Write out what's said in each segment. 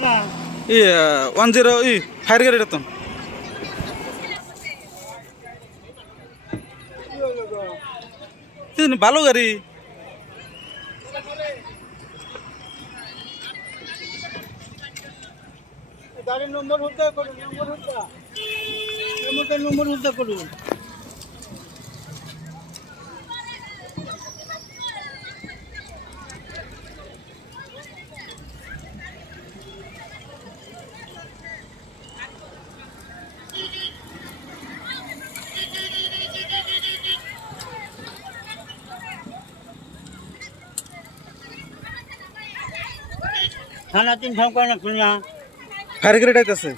10 fire গাড়ি তো ভালো গাড়ি গাড়ির নম্বর হত্যা করুন নম্বর হত্যা করুন থানা 3 ফোন করে না শুনিয়া ফায়ার গাড়ি আইতাছে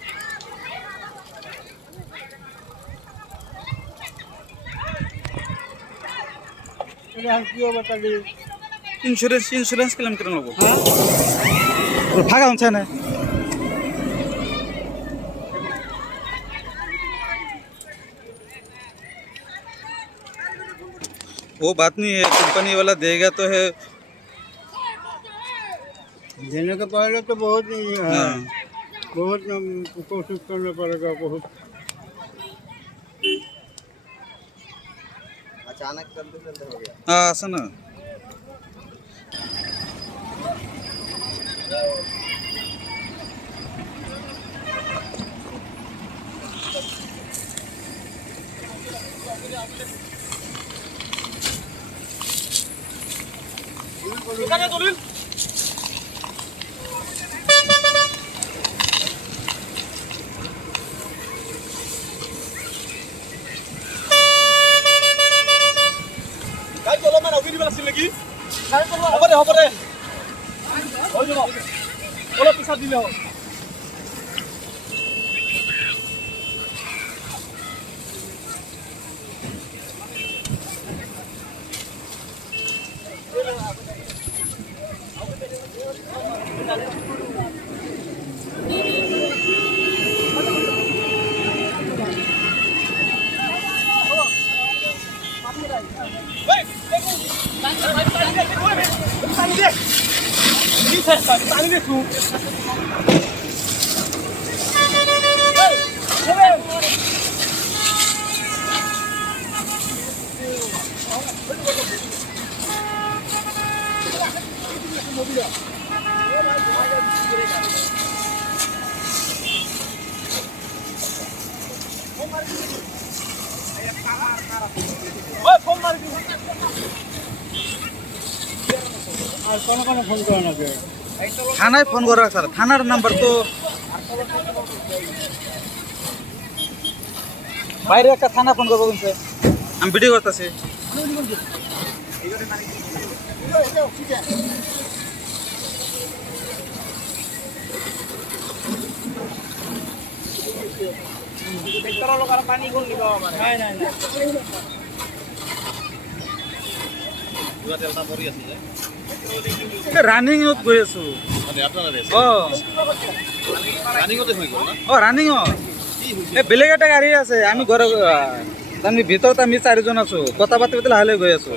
ইন্স্যুরেন্স ক্লেম করে নেবো ফাঁকা হচ্ছে না वो बात नहीं है कंपनी वाला देगा तो है देने के पहले तो बहुत बहुत कोशिश करना पड़ेगा बहुत अचानक चलते हो गया हाँ ऐसा ना পিছা দিলে আর কোন ফোন করে না থানায় ফোন করা স্যার থানার নাম্বার তো বাইরে একটা থানা ফোন করবো কিন্তু আমি ভিডিও করতেছি পানি কোন নিব নাই নাই রানিং গৈ আছো রানিং বেলেগ এটা গাড়ী আছে আমি ঘৰ আমি ভিতৰত আমি 4 জন আছো কথা পাতি পাতি লাহে লাহে গৈ আছো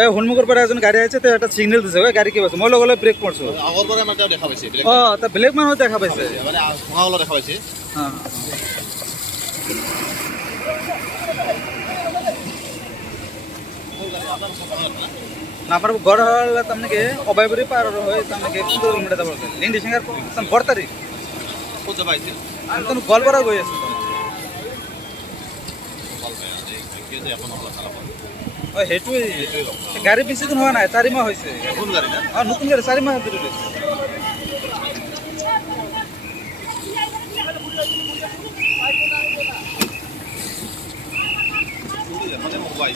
এই সন্মুখৰ পৰা এজন গাড়ী আহিছে এটা সিগনেল দিছে গাড়ী কি পাইছে মই লগে ব্ৰেক মাৰছো তা বেলেগ মানুহ দেখা পাইছে আমার ঘর হলে তোমাকে অবাইবরি পার হয়ে তোমাকে 15 কিলোমিটার যাব নিন্দি সিঙ্গার তুমি 4 তারিখ কোন যাবাই আমি তো গোলপাড়া গই আছি ওই হেটুই গাড়ি বেশি দিন হয় না 4 মাস হইছে নতুন গাড়ি না নতুন গাড়ি 4 মাস ধরে রয়েছে মানে মোবাইল